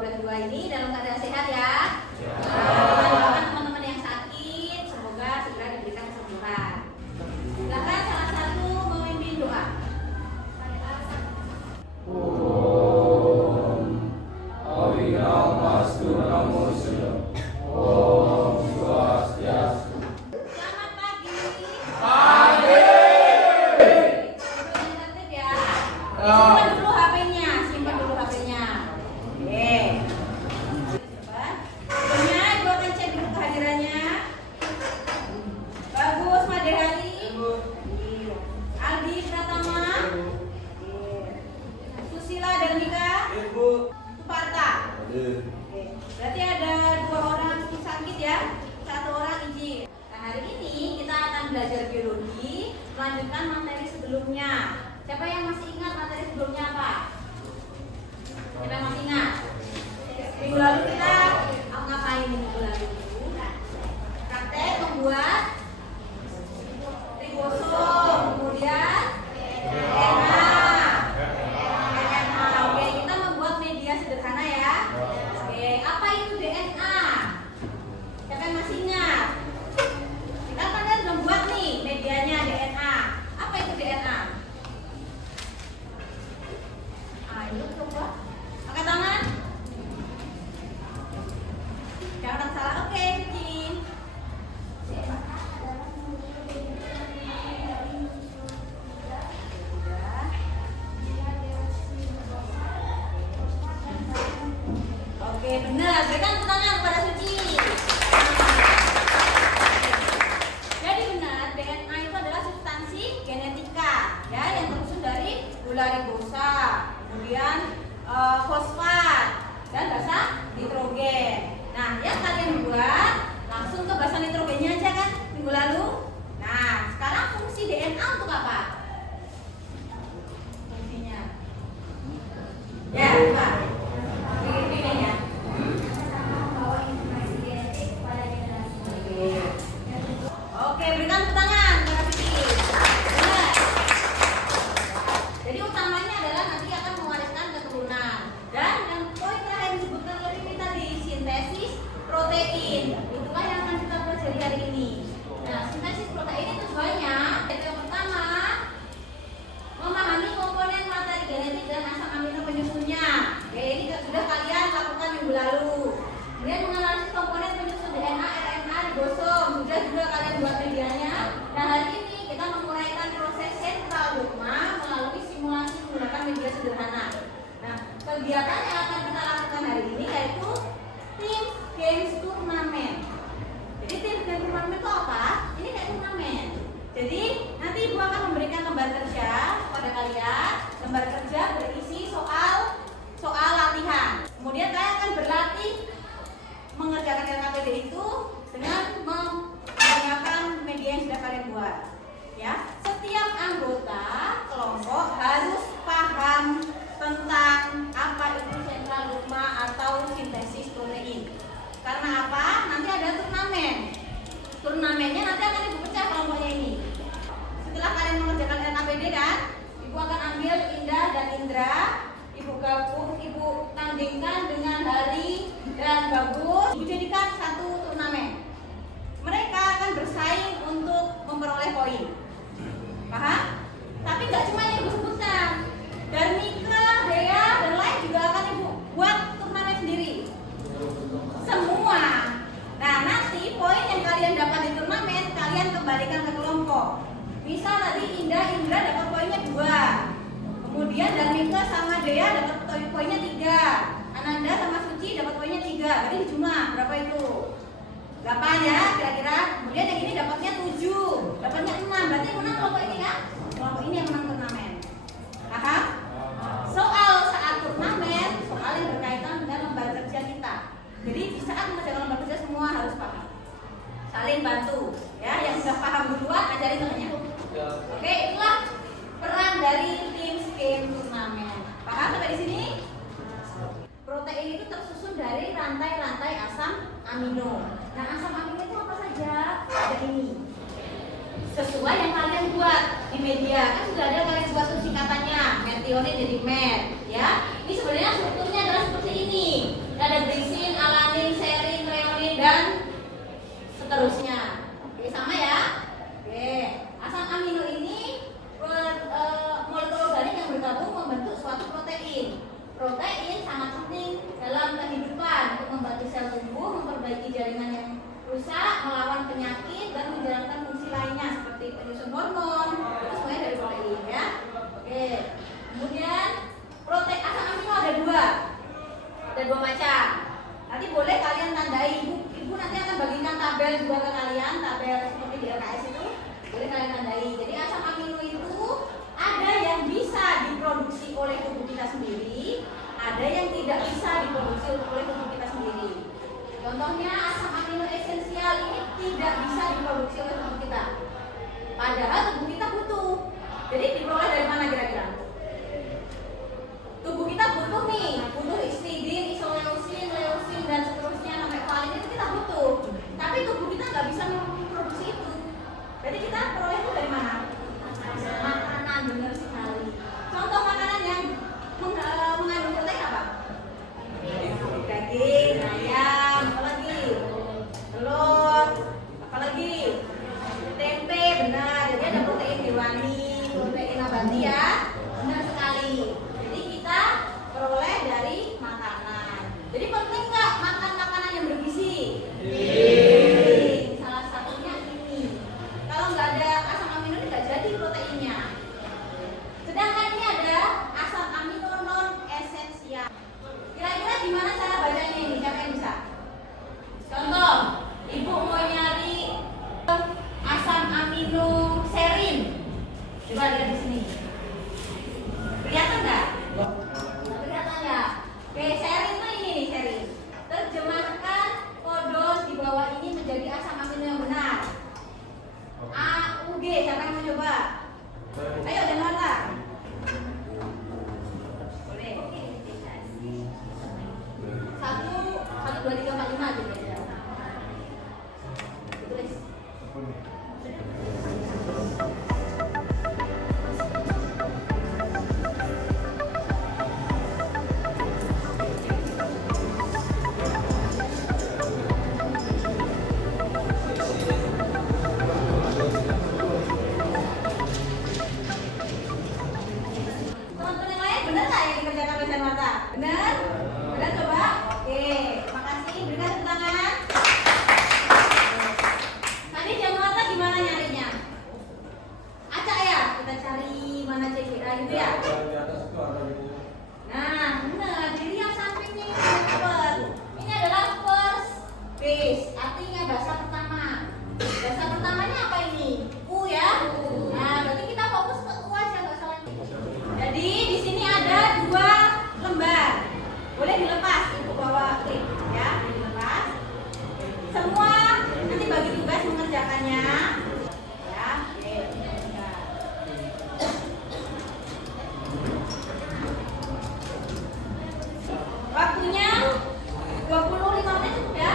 2022 ini dalam keadaan sehat ya. Teman-teman yang sakit semoga segera diberikan kesembuhan. Silakan salah satu memimpin doa. Selamat pagi. Tertib ya. Simpan dulu HP-nya. Oke. Sebelumnya gua akan cek dulu kehadirannya. Bagus, Made Hari. Aldi Pratama. Susila dan Mika. Suparta. Berarti ada 2 orang sakit ya, 1 orang izin. Nah, hari ini kita akan belajar biologi, melanjutkan materi sebelumnya. Siapa yang masih ingat materi sebelumnya apa? Siapa yang masih ingat? Minggu lalu kita ngapain minggu lalu? Praktek membuat ribosom, kemudian DNA. Oke, kita membuat media sederhana ya. Oke, apa itu DNA? Siapa yang masih ingat? Kita kan membuat nih medianya DNA. Apa itu DNA? Ayo coba. Angkat tangan. Jangan salah. Oke, Cing. Oke, benar. Berikan tepuk tangan kepada Suci. Jadi benar, DNA itu adalah substansi genetika ya yang tersusun dari gula ribosa, kemudian fosfat dan basa nitrogen. Nah, yang kalian buat langsung ke basa nitrogennya aja kan minggu lalu. Nah, sekarang fungsi DNA untuk apa? Fungsinya ya, Pak. Ini ya. Oke, berikan tepuk tangan kepada Vicky. Benar. Jadi utamanya adalah nanti akan mewariskan keturunan. Dan yang poin terakhir disebutkan oleh Vicky tadi, sintesis protein. Itulah yang akan kita pelajari hari ini. Nah, sintesis protein itu tujuannya yaitu yang pertama memahami komponen materi genetik dan asam amino penyusunnya. Oke, ini sudah kalian lakukan minggu lalu. Kemudian menganalisis komponen penyusun DNA, RNA, ribosom. Sudah juga kalian buat medianya. Nah, hari ini kita menguraikan proses sentral dogma melalui simulasi menggunakan media sederhana. Nah, kegiatan yang akan kita lakukan hari ini yaitu tim games turnamen. Jadi tim games turnamen itu apa? Ini kayak turnamen. Jadi nanti Ibu akan memberikan lembar kerja kepada kalian. Lembar kerja berisi soal latihan. Kemudian kalian akan berlatih mengerjakan LKPD itu dengan menggunakan media yang sudah kalian buat. Ya, setiap anggota kelompok harus paham tentang apa itu sentral dogma atau sintesis protein. Karena apa? Nanti ada turnamen. Turnamennya nanti akan Ibu pecah kelompoknya ini. Setelah kalian mengerjakan LKPD kan, Ibu akan ambil Indah dan Indra. Ibu gabung, Ibu tandingkan dengan Hari dan Bagus. Ibu jadikan satu turnamen. Mereka akan bersaing untuk memperoleh poin. Paham? Tapi nggak cuma yang Ibu sebutkan. Darmika, Dea, dan lain juga akan Ibu buat turnamen sendiri. Semua. Nah, nanti poin yang kalian dapat di turnamen kalian kembalikan ke kelompok. Misal tadi Indra dapat poinnya 2. Kemudian Darmika sama Dea dapat poinnya 3. Ananda sama Suci dapat poinnya 3. Berarti di jumlah berapa itu? 8 ya kira-kira. Kemudian yang ini dapatnya 7. Dapatnya 6. Berarti yang menang kelompok ini kan? Kelompok ini yang menang turnamen. Paham? Soal saat turnamen, soal yang berkaitan dengan lembar kerja kita. Jadi di saat mengerjakan lembar kerja semua harus paham. Saling bantu. Ya, yang sudah paham duluan ajarin temannya. Oke, itulah peran dari tim game turnamen. Paham sampai di sini? Protein itu tersusun dari rantai-rantai asam amino. Nah, asam amino itu apa saja? Ada ini. Sesuai yang kalian buat di media, kan sudah ada kalian buat singkatannya. Metionin jadi met, ya. Ini sebenarnya strukturnya adalah seperti ini. ada glisin, alanin, serin, treonin, dan seterusnya. Oke, sama ya. Oke, asam amino ini molekul organik yang bergabung membentuk suatu protein. Protein sangat penting dalam kehidupan untuk membantu sel tumbuh, memperbaiki jaringan yang rusak, melawan penyakit, dan menjalankan fungsi lainnya seperti penyusun hormon. Itu semuanya dari protein ya. Oke, kemudian protein asam amino ada dua macam. Nanti boleh kalian tandai, ibu nanti akan bagikan tabel juga ke kalian, tabel seperti di LKS itu boleh kalian tandai. Jadi asam amino itu ada yang bisa diproduksi oleh tubuh kita sendiri, ada yang tidak bisa diproduksi oleh tubuh kita sendiri. Contohnya asam amino esensial ini tidak bisa diproduksi oleh tubuh kita, padahal tubuh kita butuh. Jadi diperoleh dari mana kira-kira? Tubuh kita butuh histidin, isoleucin, leucin, dan seterusnya sampai valin itu kita butuh. Tapi tubuh kita nggak bisa memproduksi itu. Jadi kita peroleh itu dari mana? Makanan, benar sekali. Contoh makanan yang mengandung protein apa? Daging, ayam, apalagi? Telur, apalagi? Tempe, benar. Jadi ada protein hewani, protein nabati ya. Benar sekali. Jadi kita peroleh dari makanan. Jadi penting nggak makan makanan yang bergizi? Salah satunya ini. Kalau nggak ada asam amino ini nggak jadi proteinnya. Sedangkan ini ada asam amino non esensial. Kira-kira gimana cara bacanya ini? Siapa yang bisa? Contoh, ibu mau nyari asam amino serin. Coba lihat di sini. Kelihatan nggak? Kelihatan nggak? Oke, serin itu ini nih serin. Terjemahkan kodos di bawah ini menjadi asam amino yang benar. AUG, siapa yang mau coba? Ayo, Denmarta. Boleh. Satu, dua, tiga, empat, lima aja. Tulis. Teman-teman yang lain benar nggak yang dikerjakan oleh Denmarta? Benar? Benar coba? Oke, makasih. Berikan tepuk tangan. Tadi Denmarta gimana nyarinya? Acak ya? Kita cari mana CGA gitu ya? Nah, benar. Jadi yang samping nih dapat. Ini adalah first base, artinya bahasa pertama. Bahasa pertamanya apa ini? U ya? Nah, berarti kita fokus ke U aja, nggak salah. Jadi di sini ada dua lembar. Boleh dilepas, ibu bawa klik ya, dilepas. Semua nanti bagi tugas mengerjakannya. Ya, oke. Waktunya 25 menit cukup ya.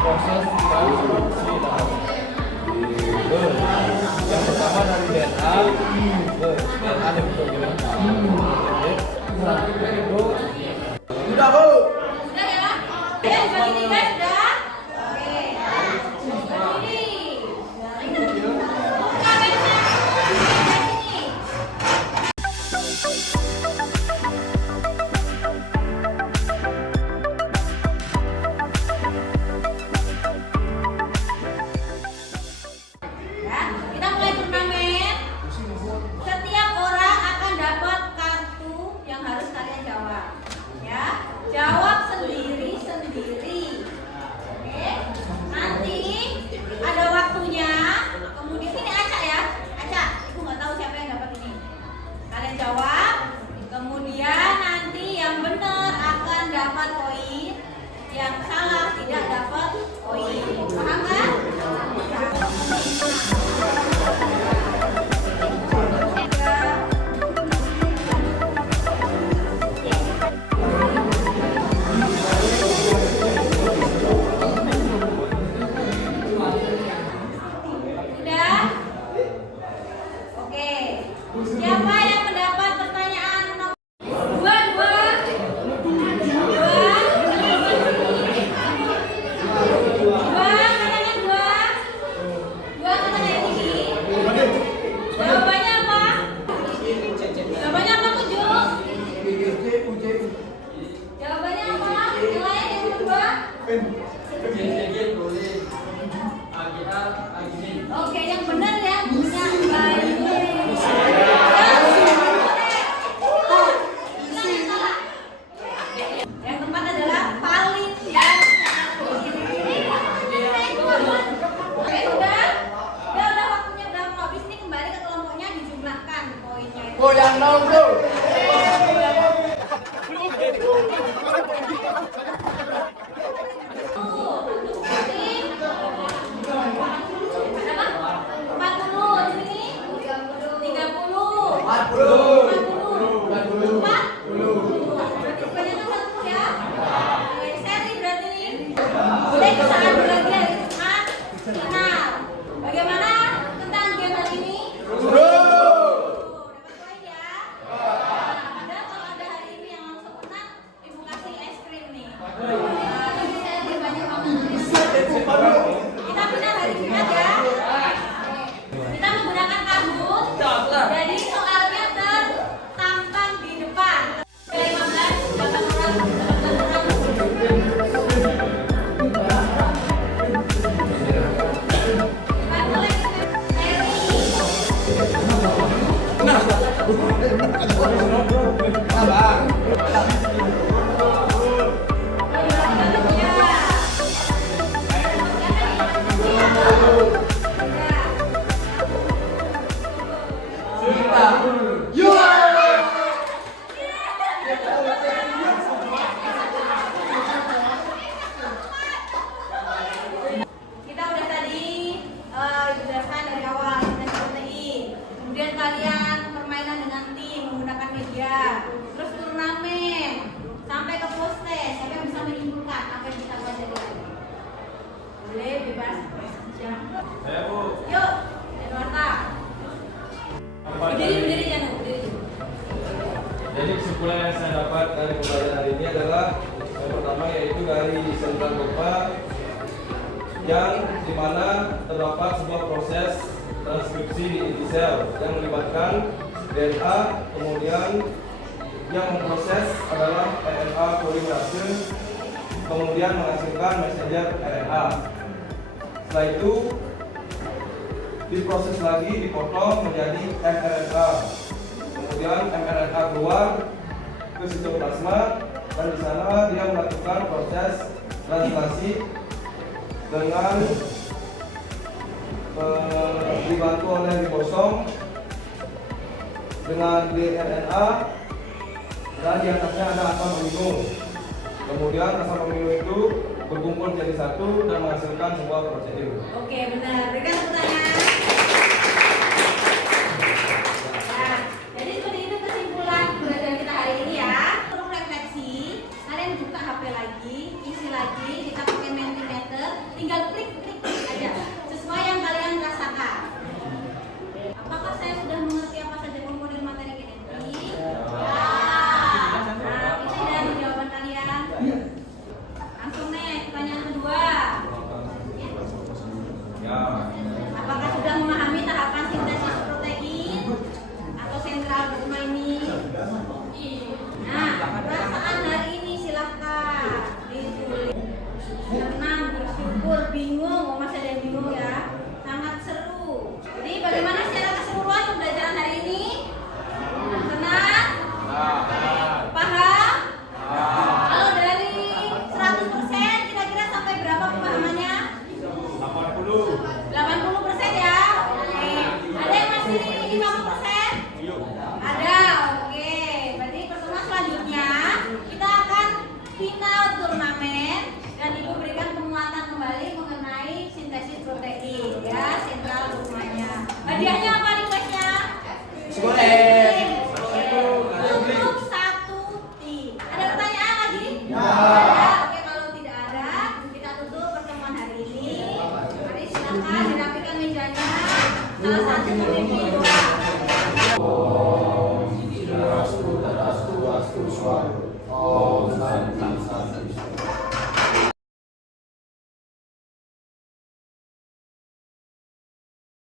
Proses transkripsi yang pertama dari DNA DNA dibentuknya itu sudah Bu. Sudah ya? Ayo bagi tiga sudah? Oke. Berdiri. Buka benchnya. Di sini. Oke, yang benar ya, punya bayi. Yang tepat adalah paling ya. Oke, udah waktunya udah mau habis nih, kembali ke kelompoknya dijumlahkan poinnya. Goyang dong bro. Bagaimana tentang game hari ini? Dapat poin ya? Padahal kalau ada hari ini yang langsung menang, ibu kasih es krim nih. Tapi saya lebih banyak banget. Kita pindah hari Jumat ya. Kita menggunakan kabut. Jadi soalnya tertampang di depan. 15, 8 orang, 18 orang. Kita udah tadi jelaskan dari awal tentang protein. Kemudian kalian permainan dengan tim menggunakan media. Terus turnamen sampai ke post test. Siapa yang bisa menyimpulkan apa yang kita pelajari? Boleh bebas. Saya bu. Yuk, Januarta. Berdiri Janu, berdiri. Jadi kesimpulan yang saya dapat dari pembelajaran hari ini adalah yang pertama yaitu dari sentral gempa yang dimana terdapat sebuah proses transkripsi di inti sel yang melibatkan DNA, kemudian yang memproses adalah RNA polimerase, kemudian menghasilkan messenger RNA. Setelah itu diproses lagi, dipotong menjadi mRNA. Kemudian mRNA keluar ke sitoplasma dan di sana dia melakukan proses translasi dengan dibantu oleh ribosom dengan DNA dan di atasnya ada asam amino. Kemudian asam amino itu berkumpul jadi satu dan menghasilkan sebuah protein. Oke, benar. Berikan tepuk tangan. Nah, jadi seperti itu kesimpulan pembelajaran kita hari ini ya. Perlu refleksi, kalian buka HP lagi, isi lagi, kita pakai Mentimeter, tinggal klik aja sesuai yang kalian rasakan. Apakah saya sudah mengerti apa saja komponen materi genetik? Ya. Nah, itu dari jawaban kalian. Langsung nih, pertanyaan kedua. Apakah sudah memahami tahapan sintesis protein atau sentral dogma ini? Nah, perasaan hari ini silahkan ditulis. Senang, bersyukur, bingung, oh masih ada yang bingung ya. Sangat seru. Jadi bagaimana secara keseluruhan pembelajaran hari ini? Senang? Paham? Kalau dari 100% kira-kira sampai berapa pemahamannya? 80% ya? Oke. Ada yang masih 50%? Ada, oke. Berarti pertemuan selanjutnya kita akan final turnamen dan ibu berikan penguatan kembali mengenai sintesis protein ya, sentral dogmanya. Hadiahnya apa requestnya? Untuk satu tim. Ada pertanyaan lagi? Ada. Oke, kalau tidak ada, kita tutup pertemuan hari ini. Mari silakan dirapikan mejanya. Salah satu pemimpin